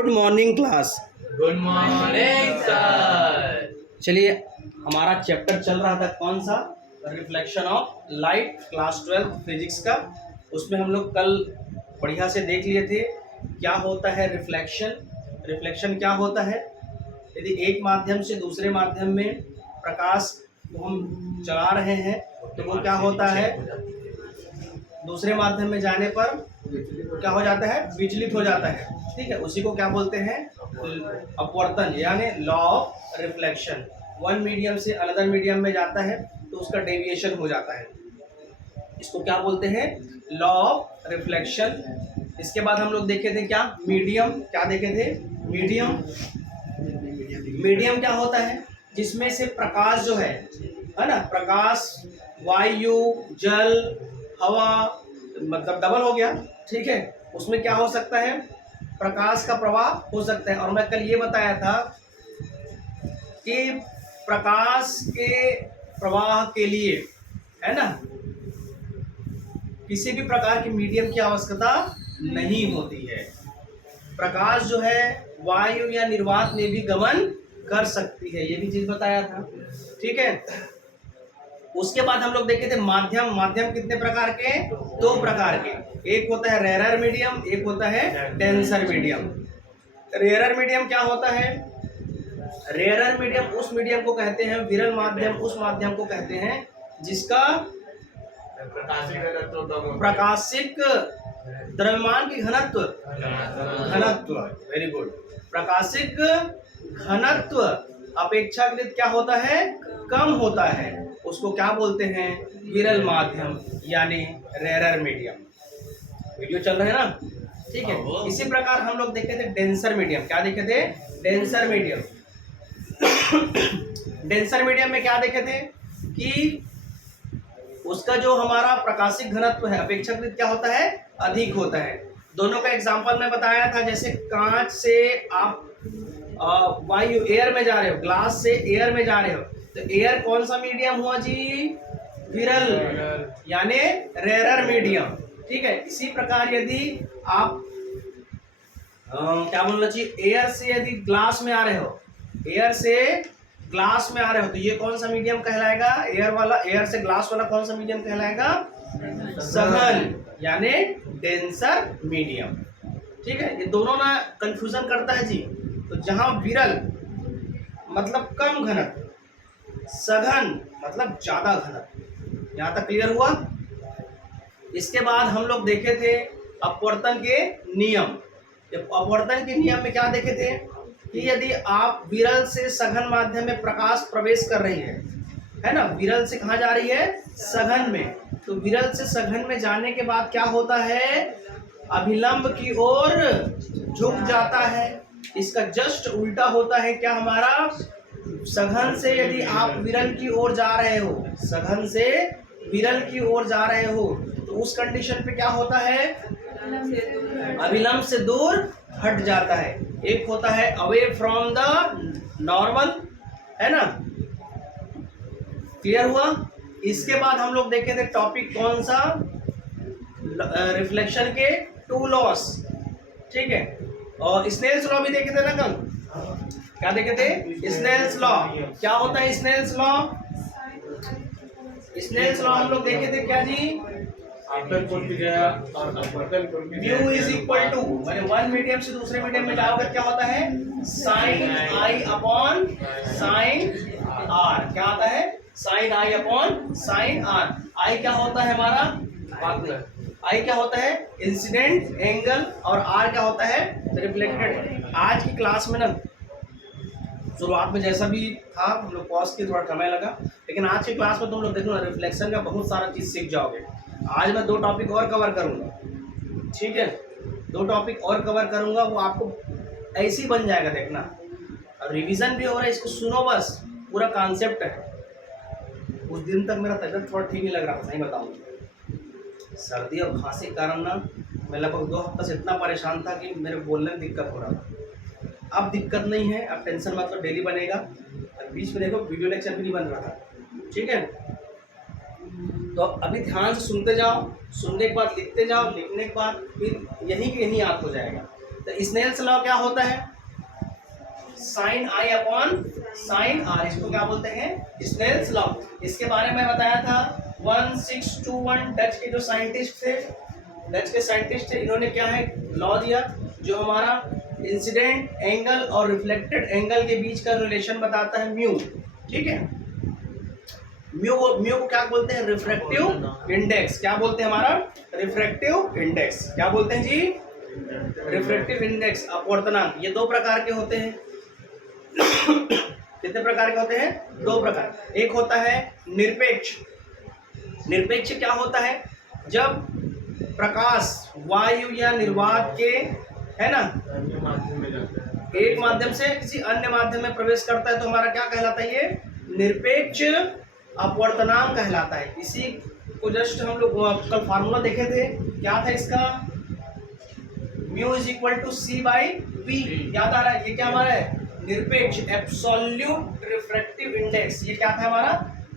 Good morning class. Good morning sir. चलिए, हमारा chapter चल रहा था कौन सा, reflection of light, class 12 physics का। उसमें हम लोग कल बढ़िया से देख लिए थे क्या होता है रिफ्लेक्शन। रिफ्लेक्शन क्या होता है, यदि एक माध्यम से दूसरे माध्यम में प्रकाश को हम चला रहे हैं तो वो क्या होता है, दूसरे माध्यम में जाने पर क्या हो जाता है, विचलित हो जाता है। ठीक है, उसी को क्या बोलते हैं, अपवर्तन, यानी law of reflection. One medium से अनदर मीडियम में जाता है तो उसका डेविएशन हो जाता है, इसको क्या बोलते हैं, लॉ ऑफ रिफ्लेक्शन। इसके बाद हम लोग देखे थे क्या, मीडियम। क्या देखे थे, मीडियम। मीडियम क्या होता है, जिसमें से प्रकाश जो है ना, प्रकाश वायु, जल, हवा, मतलब डबल हो गया। ठीक है, उसमें क्या हो सकता है, प्रकाश का प्रवाह हो सकता है। और मैं कल ये बताया था कि प्रकाश के प्रवाह के लिए, है ना, किसी भी प्रकार के मीडियम की आवश्यकता नहीं होती है। प्रकाश जो है वायु या निर्वात में भी गमन कर सकती है, ये भी चीज बताया था। ठीक है, उसके बाद हम लोग देखे थे माध्यम। माध्यम कितने प्रकार के, दो प्रकार के, एक होता है रेयर मीडियम, एक होता है डेंसर मीडियम। रेयर मीडियम क्या होता है, रेयर मीडियम उस मीडियम को कहते हैं, विरल माध्यम उस माध्यम को कहते हैं जिसका प्रकाशिक द्रव्यमान की घनत्व, वेरी गुड, प्रकाशिक घनत्व अपेक्षाकृत क्या होता है, कम होता है, उसको क्या बोलते हैं, विरल माध्यम, यानी रेयर मीडियम। वीडियो चल रहा है ना, ठीक है। इसी प्रकार हम लोग देखे थे डेंसर मीडियम। क्या देखे थे, डेंसर मीडियम। डेंसर मीडियम में क्या देखे थे कि उसका जो हमारा प्रकाशिक घनत्व है अपेक्षाकृत क्या होता है, अधिक होता है। दोनों का एग्जांपल मैं बताया था, जैसे कांच से आप वायु एयर में जा रहे हो, ग्लास से एयर में जा रहे हो, तो एयर कौन सा मीडियम हुआ जी, विरल, यानी रेयर मीडियम। ठीक है, इसी प्रकार यदि आप क्या बोलना चाहिए, एयर से यदि ग्लास में आ रहे हो, एयर से ग्लास में आ रहे हो, तो ये कौन सा मीडियम कहलाएगा, एयर वाला, एयर से ग्लास वाला कौन सा मीडियम कहलाएगा, सघन, यानी डेंसर मीडियम। ठीक है, ये दोनों ना कंफ्यूजन करता है जी। तो जहां विरल मतलब कम घनत्व, सघन मतलब ज्यादा घनत्व, यहां तक क्लियर हुआ। इसके बाद हम लोग देखे थे अपवर्तन के नियम। अपवर्तन के नियम में क्या देखे थे कि यदि आप विरल से सघन माध्यम में प्रकाश प्रवेश कर रही है ना, विरल से कहाँ जा रही है, सघन में, तो विरल से सघन में जाने के बाद क्या होता है, अभिलंब की ओर झुक जाता है। इसका जस्ट उल्टा होता है क्या हमारा, सघन से यदि आप विरल की ओर जा रहे हो, सघन से विरल की ओर जा रहे हो, तो उस कंडीशन पे क्या होता है, अभिलंब से दूर हट जाता है। एक होता है अवे फ्रॉम द नॉर्मल, है ना, क्लियर हुआ। इसके बाद हम लोग देखे थे टॉपिक कौन सा, रिफ्लेक्शन के टू लॉस। ठीक है, और स्नेल्स लॉ भी देखे थे ना कल। क्या देखे थे, स्नेल्स लॉ। क्या होता है स्नेल्स लॉ, स्नेल्स लॉ हम लोग देखे थे क्या जी, म्यू इज इक्वल टू, मैंने वन मीडियम से दूसरे मीडियम में जाओगे क्या होता है, साइन आई अपॉन साइन आर। क्या आता है, sine I upon sine R. I क्या होता है हमारा, आई क्या होता है, इंसिडेंट एंगल, और आर क्या होता है, रिफ्लेक्टेड। आज की क्लास में ना शुरुआत में जैसा भी था हम लोग पॉज किए, थोड़ा समय लगा, लेकिन आज की क्लास में तुम लोग देखो ना, रिफ्लेक्शन का बहुत सारा चीज सीख जाओगे। आज मैं दो टॉपिक और कवर करूंगा, ठीक है, दो टॉपिक और कवर करूंगा, वो आपको ऐसे ही बन जाएगा, देखना। और रिवीजन भी हो रहा है, इसको सुनो बस, पूरा कॉन्सेप्ट है। उस दिन तक मेरा तबियत थोड़ा ठीक नहीं लग रहा था, सही बताऊँ, सर्दी और खांसी के कारण ना मैं लगभग 2 हफ्ते से इतना परेशान था कि मेरे बोलने में दिक्कत हो रहा था। अब दिक्कत नहीं है, अब टेंशन मतलब डेली बनेगा। बीच में देखो वीडियो लेक्चर भी नहीं बन रहा था, ठीक है। तो अभी ध्यान से सुनते जाओ, सुनने के बाद लिखते जाओ, लिखने के बाद फिर यहीं के यहीं याद हो जाएगा। तो तो स्नेल्स लॉ क्या होता है? साइन आई अपॉन साइन आर, इसको क्या बोलते हैं? Snell's law. इसके बारे में बताया था 1621 डच के जो साइंटिस्ट थे, डच के साइंटिस्ट थे, इन्होंने क्या है लॉ दिया जो हमारा इंसिडेंट एंगल और रिफ्लेक्टेड एंगल के बीच का रिलेशन बताता है, म्यू। ठीक है, म्यू को क्या बोलते हैं? Refractive index. क्या बोलते हैं? हमारा रिफ्रैक्टिव इंडेक्स। क्या बोलते हैं जी? रिफ्रैक्टिव इंडेक्स, अपवर्तनांक। ये दो प्रकार के होते हैं। कितने प्रकार के होते हैं? दो प्रकार। एक होता है निरपेक्ष। निरपेक्ष क्या होता है? जब प्रकाश वायु या निर्वात के, है ना, एक माध्यम से किसी अन्य माध्यम में प्रवेश करता है तो हमारा क्या कहलाता है? ये निरपेक्ष अपवर्तनांक कहलाता है। इसी को जस्ट हम लोग कल फार्मूला देखे थे, क्या था इसका? Mu is equal to c by v. याद आ रहा है? ये क्या हमारा है? निरपेक्ष, एब्सोल्यूट रिफ्रैक्टिव इंडेक्स। ये क्या था हमारा?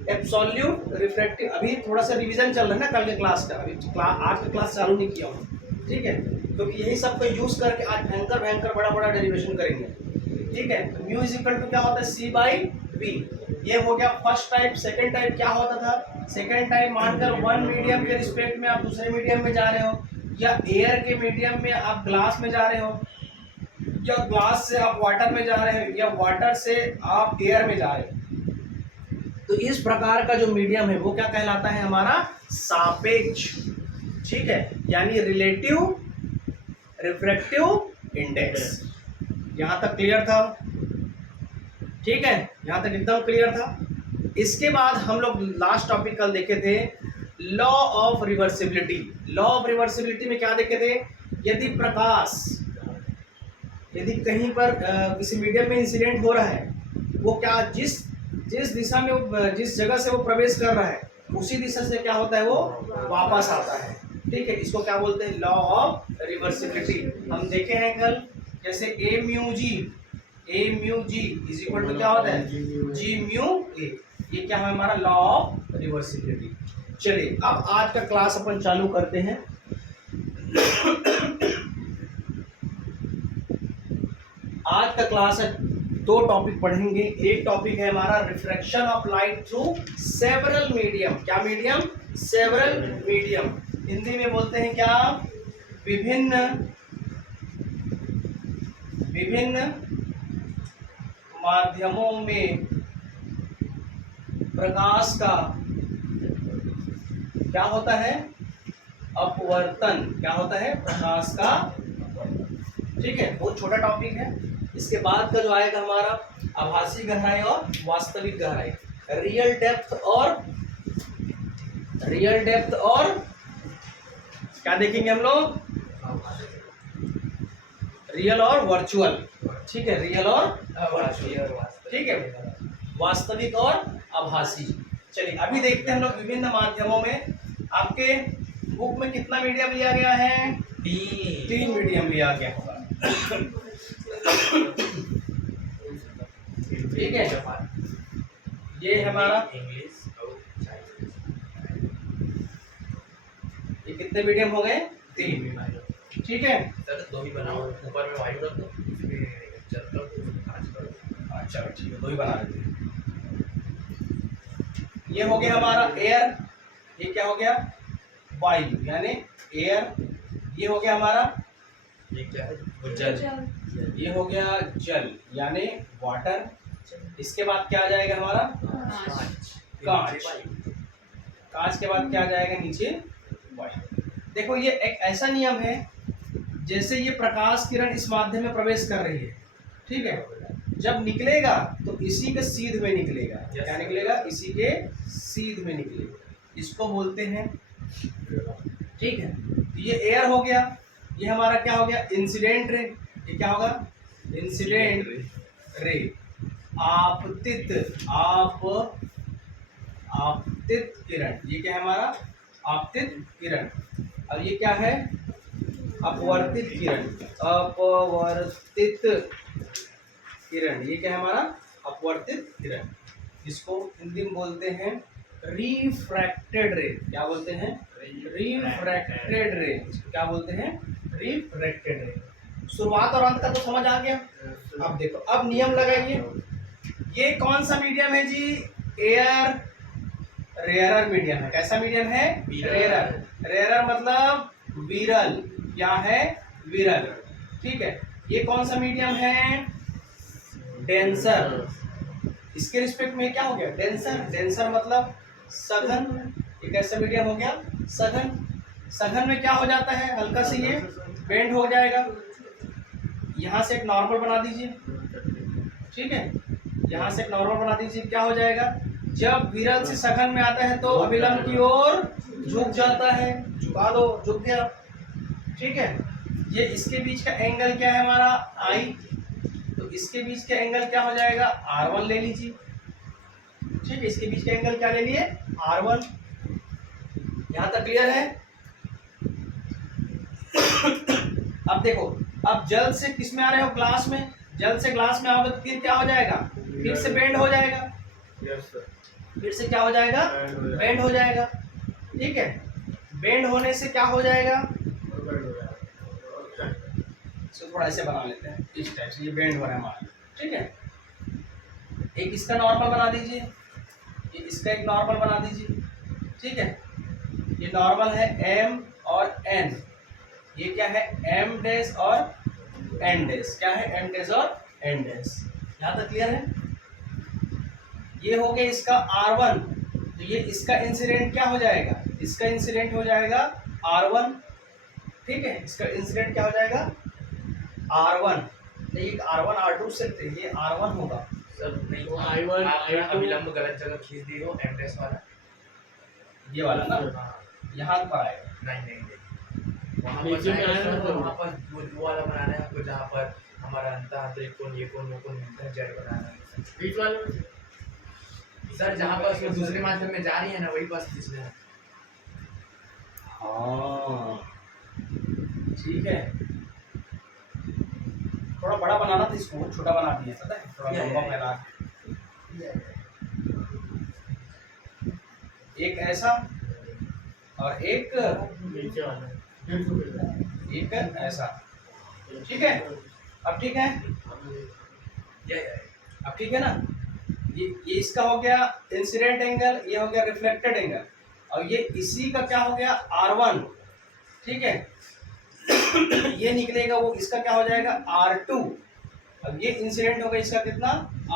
Absolute refractive. अभी थोड़ा सा रिवीजन चल रहा है ना कल के क्लास का, अभी आज का क्लास चालू नहीं किया हूँ। ठीक है, तो यही सब को यूज करके आज भयंकर भयंकर बड़ा बड़ा डेरिवेशन करेंगे। ठीक है, तो म्यू इज इक्वल टू क्या होता है? सी बाई वी। ये हो गया फर्स्ट टाइप। सेकंड टाइप क्या होता था? सेकंड टाइप मानकर वन मीडियम के रिस्पेक्ट में आप दूसरे मीडियम में जा रहे हो, या एयर के मीडियम में आप ग्लास में जा रहे हो, या ग्लास से आप वाटर में जा रहे हो, या वाटर से आप एयर में जा रहे हो। तो इस प्रकार का जो मीडियम है वो क्या कहलाता है? हमारा सापेक्ष। ठीक है, यानी रिलेटिव रिफ्रैक्टिव इंडेक्स। यहां तक क्लियर था? ठीक है, यहां तक एकदम क्लियर था। इसके बाद हम लोग लास्ट टॉपिक कल देखे थे, law of reversibility. Law of reversibility में क्या देखे थे? यदि प्रकाश, यदि कहीं पर किसी मीडियम में इंसिडेंट हो रहा है, वो क्या जिस दिशा में, जिस जगह से वो प्रवेश कर रहा है, उसी दिशा से क्या होता है? वो वापस आता है। ठीक है, इसको क्या बोलते हैं? Law of reversibility. हम देखे हैं कल, जैसे A mu G is equal to क्या होता है? G mu A. ये क्या है? हमारा लॉ ऑफ रिवर्सिबिलिटी। चलिए अब आज का क्लास अपन चालू करते हैं। आज का क्लास है, दो टॉपिक पढ़ेंगे। एक टॉपिक है हमारा refraction of light through several medium. क्या मीडियम? Several medium. हिंदी में बोलते हैं क्या? विभिन्न माध्यमों में प्रकाश का क्या होता है? अपवर्तन। क्या होता है? प्रकाश का। ठीक है, बहुत छोटा टॉपिक है। इसके बाद का जो आएगा हमारा आभासी गहराई और वास्तविक गहराई, रियल डेप्थ और क्या देखेंगे हम लोग? रियल और वर्चुअल। ठीक है, रियल और वर्चुअल। ठीक है, वास्तविक और आभासी। चलिए अभी देखते हैं हम लोग विभिन्न माध्यमों में। आपके बुक में कितना मीडियम लिया गया है? 3 मीडियम लिया गया होगा। ठीक है, ये हमारा इंग्लिश और ये कितने मीडियम हो गए? 3। ठीक है, सर दो ही बनाओ, ऊपर में वायु रख दो, इसमें जल रख दो, कांच कर दो। अच्छा ठीक है, 2 ही बना देते हैं। ये हो गया हमारा एयर, ये क्या हो गया? वायु यानी एयर। ये हो गया हमारा, ये क्या है? वो जल। ये हो गया जल यानी वाटर। इसके बाद क्या आ जाएगा हमारा? कांच। कांच के बाद क्या आ जाएगा नीचे? वायु। देखो ये एक ऐसा नियम है, जैसे ये प्रकाश किरण इस माध्यम में प्रवेश कर रही है, ठीक है, जब निकलेगा तो इसी के सीध में निकलेगा। क्या निकलेगा? इसी के सीध में निकलेगा। इसको बोलते हैं, ठीक है। ये एयर हो गया, ये हमारा क्या हो गया? Incident ray. ये क्या होगा? Incident ray. आपतित किरण, ये क्या है हमारा? आपतित किरण। और ये क्या है? अपवर्तित किरण। अपवर्तित किरण, ये क्या है हमारा? अपवर्तित किरण। इसको हिंदी में बोलते हैं रिफ्रैक्टेड रे। क्या बोलते हैं? रिफ्रैक्टेड रे। क्या बोलते हैं? रिफ्रैक्टेड रे। शुरुआत और अंत का तो समझ आ गया। अब देखो, अब नियम लगाइए। ये कौन सा मीडियम है जी? एयर रेयरर मीडियम है। कैसा मीडियम है? रेयरर। रेयरर मतलब विरल। क्या है? विरल। ठीक है। ये कौन सा मीडियम है? डेंसर। इसके रिस्पेक्ट में क्या हो गया? डेंसर। डेंसर मतलब सघन। ये कैसा मीडियम हो गया? सघन। सघन में क्या हो जाता है? हल्का से ये बेंड हो जाएगा। यहाँ से एक नॉर्मल बना दीजिए। ठीक है, यहाँ से एक नॉर्मल बना दीजिए। क्या हो जाएगा? जब विरल से सघन में आता है तो अभिलंब की ओर झुक जाता है। झुका दो, झुक गया। ठीक है। ये इसके बीच का एंगल क्या है हमारा? आई। तो इसके बीच का एंगल क्या हो जाएगा? R1 ले लीजिए। ठीक है, इसके बीच का एंगल क्या ले लिए? R1। यहाँ तक क्लियर है? अब देखो, अब जल से किस में आ रहे हो? ग्लास में। जल से ग्लास में आओगे तो फिर क्या हो जाएगा? फिर से बेंड हो जाएगा। फिर से क्या हो जाएगा? बेंड हो जाएगा। ठीक है, बेंड होने से क्या हो जाएगा? इसको थोड़ा ऐसे बना लेते हैं, इस टाइप से। ये बेंड हो रहा है हमारा। ठीक है, एक इसका नॉर्मल बना दीजिए, ये इसका एक नॉर्मल बना दीजिए। ठीक है, ये नॉर्मल है M और N। ये क्या है? M डैश और N डैश। क्या है? M डैश और N डैश। यहाँ तक क्लियर है? ये हो गया इसका R1। तो ये इसका इंसिडेंट क्या हो जाएगा? इसका इंसिडेंट हो जाएगा R1। ठीक है, इसका इंसिडेंट क्या हो जाएगा? R1। नहीं, R1 R2 से ये R1 होगा। सर नहीं, वो I1 आपने I2 अभिलंब गलत जगह खींच दी हो। एमडेस वाला, ये वाला ना, हाँ। यहाँ पर आएगा। नहीं वहाँ पर नीचे में जाएगा आया सर, ना, तो वहाँ पर वो वाला बनाना है आपको, जहाँ पर हमारा अंतःआंतरिक कोण, ये कोण, वो कोण मिलता है, जेड बनाना है बीच वाले में सर। जहाँ पर उसमें दूसरे माध्यम में जा रही है ना, वही बस खींचना है। हाँ, ठीक है। थोड़ा बड़ा बनाना था इसको, छोटा बना दिया, पता है? थोड़ा लंबा फैला। एक ऐसा और एक नीचे वाला एक ऐसा। ठीक है, अब ठीक है? अब ठीक है ना? ये इसका हो गया इंसिडेंट एंगल, ये हो गया रिफ्लेक्टेड एंगल, और ये इसी का क्या हो गया? R1। ठीक है, ये निकलेगा वो, इसका क्या हो जाएगा? R2। अब ये इंसिडेंट होगा इसका कितना?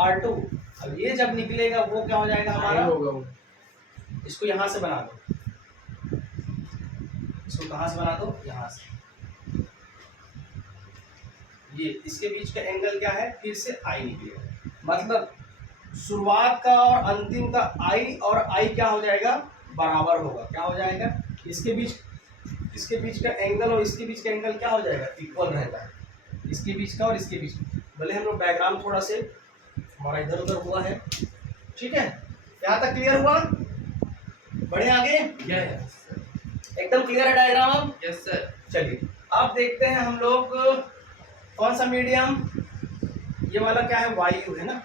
R2। अब ये जब निकलेगा वो क्या हो जाएगा हमारा? होगा वो। इसको यहाँ से बना दो। इसको कहाँ से बना दो? यहाँ से। ये इसके बीच का एंगल क्या है? फिर से I निकलेगा। मतलब शुरुआत का और अंतिम का I और I क्या हो जाएगा? बराबर होगा। क्या हो जाएगा? इसके बीच का एंगल और इसके बीच का एंगल क्या हो जाएगा? इक्वल रहता है। इसके बीच का और इसके बीच। भले हम लोग डायग्राम थोड़ा से हमारा इधर उधर हुआ है। ठीक है, यहाँ तक क्लियर हुआ? बढ़े आगे? एकदम क्लियर है डायग्राम अब? Yes sir. चलिए, अब देखते हैं हम लोग कौन सा मीडियम। ये वाला क्या है? वायु है ना।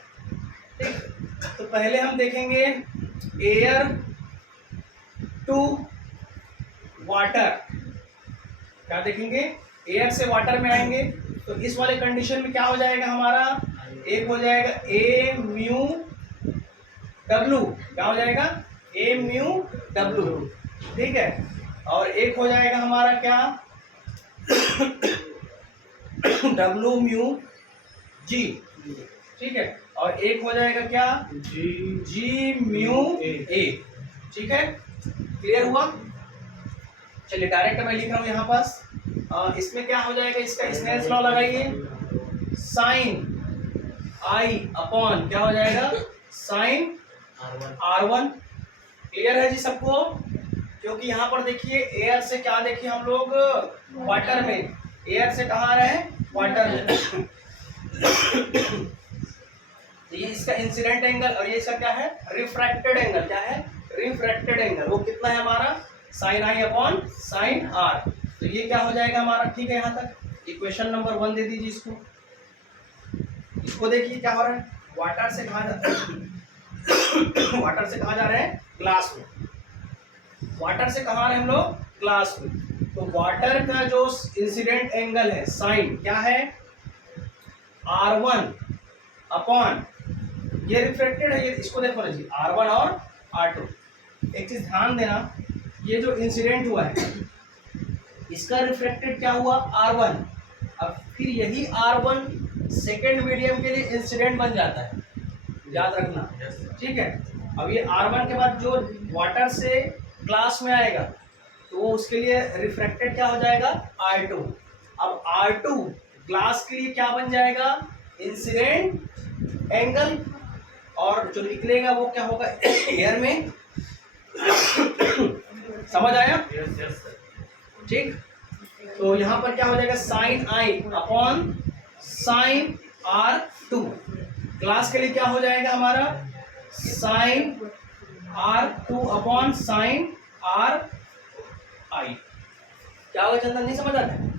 ठीक, तो पहले हम देखेंगे एयर टू वाटर। क्या देखेंगे? एयर से वाटर में आएंगे तो इस वाले कंडीशन में क्या हो जाएगा हमारा? एक हो जाएगा A म्यू W। क्या हो जाएगा? A mu W। ठीक है, और एक हो जाएगा हमारा क्या? W mu G। ठीक है, और एक हो जाएगा क्या? G mu A। ठीक है, क्लियर हुआ? चलिए, डायरेक्ट मैं लिख रहा हूँ यहाँ पास। इसमें क्या हो जाएगा? इसका स्नेल्स लॉ लगाइए। साइन I अपॉन क्या हो जाएगा? Sign R1। क्लियर है जी सबको? क्योंकि यहाँ पर देखिए एयर से क्या देखिए हम लोग? वाटर में। एयर से कहाँ आ रहे हैं? वाटर में। तो ये इसका इंसिडेंट एंगल और ये इसका क्या है? Refracted angle. क्या है? Refracted angle. वो कितना है हमारा? Sine I upon sine R। तो ये क्या हो जाएगा हमारा? ठीक है, यहाँ तक इक्वेशन नंबर 1 दे दीजिए इसको। इसको देखिए क्या हो रहा है? वाटर से कहाँ जा वाटर से कहाँ जा रहे हैं? ग्लास में। वाटर से कहाँ आ रहे हैं हम लोग? ग्लास में। तो वाटर का जो इंसिडेंट एंगल है साइन क्या है, R1 अपॉन, ये रिफ्लेक्टेड है, ये इसको देखो ना जी, R1 और R2। एक चीज ध्यान देना, ये जो इंसिडेंट हुआ है इसका रिफ्लेक्टेड क्या हुआ, R1। अब फिर यही R1 सेकेंड मीडियम के लिए इंसिडेंट बन जाता है, याद रखना, ठीक है। अब ये R1 के बाद जो वाटर से ग्लास में आएगा तो वो उसके लिए रिफ्रैक्टेड क्या हो जाएगा, R2। अब R2 ग्लास के लिए क्या बन जाएगा, इंसिडेंट एंगल, और जो निकलेगा वो क्या होगा, एयर में। समझ आया, ठीक। तो यहाँ पर क्या हो जाएगा, साइन आई अपॉन साइन R2। ग्लास के लिए क्या हो जाएगा हमारा, sine R2 upon sine R i. क्या होगा चंदन, नहीं समझ आता है?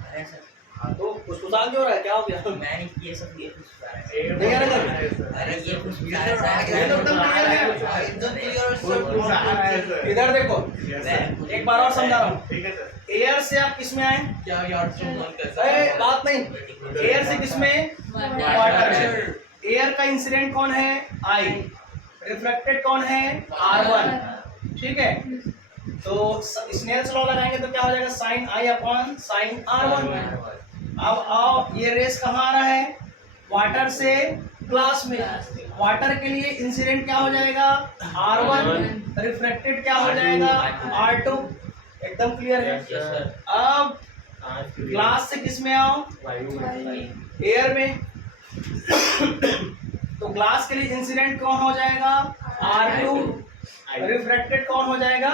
अरे सर, हाँ तो कुछ सुधार क्यों रहा है, क्या हो गया? मैंने ये सब ये कुछ सुधारा है। नहीं आ रहा है? अरे ये कुछ सुधारा है। ये तो एकदम क्लियर है। इधर देखो, एक बार और समझा रहा हूँ। एयर से आप किस में आए, क्या यार तुम मन कैसा अरे बात नहीं, एयर से किस में, वाटर में। एयर का इंसिडेंट कौन है, आई, रिफ्लेक्टेड कौन है, R1, ठीक है। तो स्नेल्स लॉ लगाएंगे तो क्या हो जाएगा, साइन आई अपॉन साइन R1। अब आओ, ये रेस कहाँ आ रहा है, वाटर से ग्लास में। वाटर के लिए इंसिडेंट क्या हो जाएगा, R1, रिफ्लेक्टेड क्या हो जाएगा, R2। एकदम क्लियर है। अब ग्लास से किस में आओ, एयर में। तो ग्लास के लिए इंसिडेंट कौन हो जाएगा, R2, रिफ्रैक्टेड कौन हो जाएगा,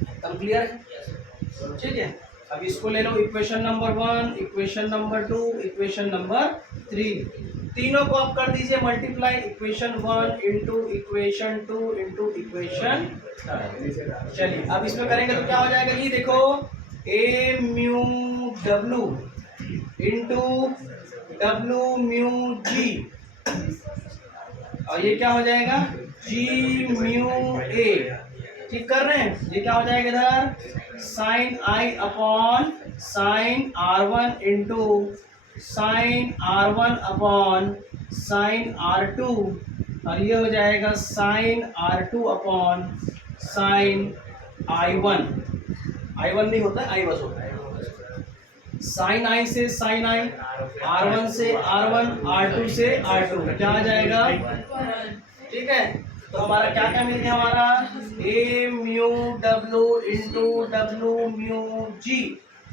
एकदम क्लियर है, ठीक है। अब इसको ले लो, equation number 1, equation number 2, equation number 3, तीनों को आप कर दीजिए multiply, equation 1 into equation 2 into equation. चलिए अब इसमें करेंगे तो क्या हो जाएगा जी, देखो, A mu W into W mu G, और ये क्या हो जाएगा, जी म्यू ए, ठीक कर रहे हैं। ये क्या हो जाएगा इधर, साइन आई upon sine R1 into sine R1 upon sine R2, और ये हो जाएगा sign R2 upon sign I1। I1 नहीं होता, I बस होता है। साइन आई से साइन आई, R1 से R1, R2 से R2, क्या आ जाएगा, ठीक है। तो हमारा क्या क्या मिल गया, हमारा A mu W into W mu G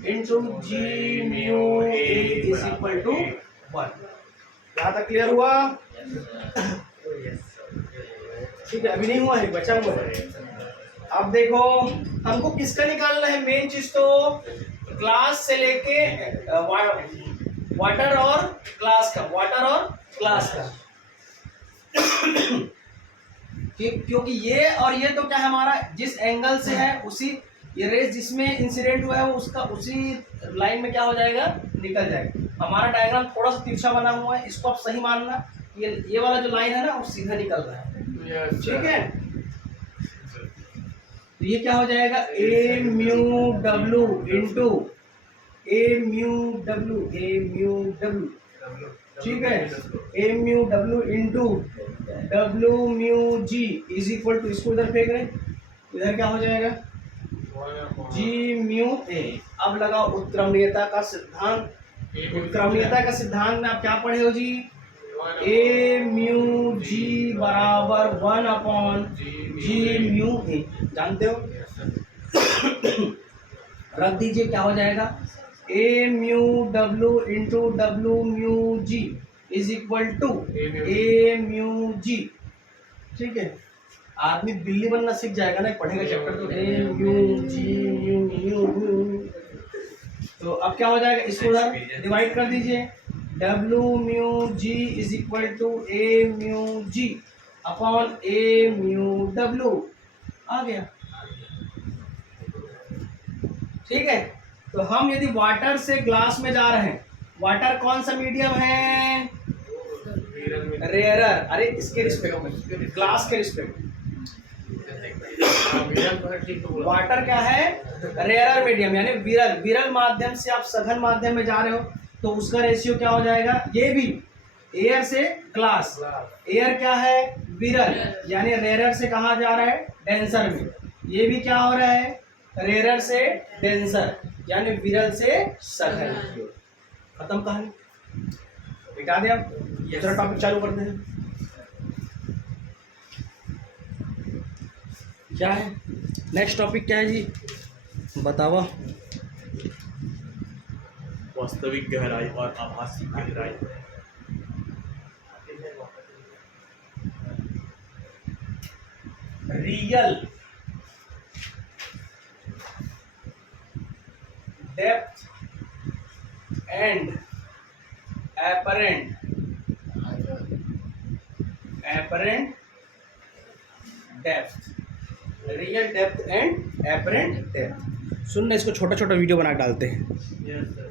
into G mu A is equal to 1। यहाँ तक क्लियर हुआ, ठीक है। अभी नहीं हुआ है, बचा हुआ है। अब देखो, हमको किसका निकालना है, मेन चीज तो ग्लास से लेके वाटर और ग्लास का, वाटर और ग्लास का। क्योंकि ये और ये तो क्या है, हमारा जिस एंगल से है उसी, ये रेस जिसमें इंसिडेंट हुआ है वो उसका उसी लाइन में क्या हो जाएगा, निकल जाएगा। हमारा डायग्राम थोड़ा सा तिरछा बना हुआ है, इसको आप सही मानना, ये वाला जो लाइन है ना वो सीधा निकल रहा है, ठीक है। तो ये क्या हो जाएगा, A mu W into A mu W, ठीक है, A mu W into W mu G is equal to, इसको इधर फेंक रहे, इधर क्या हो जाएगा, जी म्यू ए। अब लगाओ उत्क्रमणीयता का सिद्धांत। उत्क्रमणीयता का सिद्धांत में आप क्या पढ़े हो जी, ए म्यू जी बराबर 1 अपॉन जी म्यू ए, जानते हो। रख दीजिए, क्या हो जाएगा, A mu W into W mu G is equal to A mu G, ठीक है। आदमी बिल्ली बनना सीख जाएगा ना, पढ़ेगा चैप्टर तो, ए mu G mu mu mu. तो अब क्या हो जाएगा, इसको उधर डिवाइड कर दीजिए, W mu G is equal to A mu G upon A mu W, आ गया, ठीक है। तो हम यदि वाटर से ग्लास में जा रहे हैं, वाटर कौन सा मीडियम है, रेयरर, अरे इसके रिस्पेक्ट में, ग्लास के रिस्पेक्ट में, वाटर क्या है, रेयरर मीडियम, यानी विरल, विरल माध्यम से आप सघन माध्यम में जा रहे हो तो उसका रेशियो क्या हो जाएगा, ये भी एयर से ग्लास, एयर क्या है विरल, यानी रेयरर से कहाँ जा रहा है, डेंसर में, ये भी क्या हो रहा है, रेयरर से डेंसर, यानी विरल से सघन। खत्म कहानी, मिटा दे। आप दूसरा टॉपिक चालू करते हैं। क्या है नेक्स्ट टॉपिक, क्या है जी बतावा। वास्तविक गहराई और आभासी गहराई। Real depth and apparent depth, real depth and apparent depth. सुनना, इसको छोटा छोटा वीडियो बना के डालते हैं। Yes sir.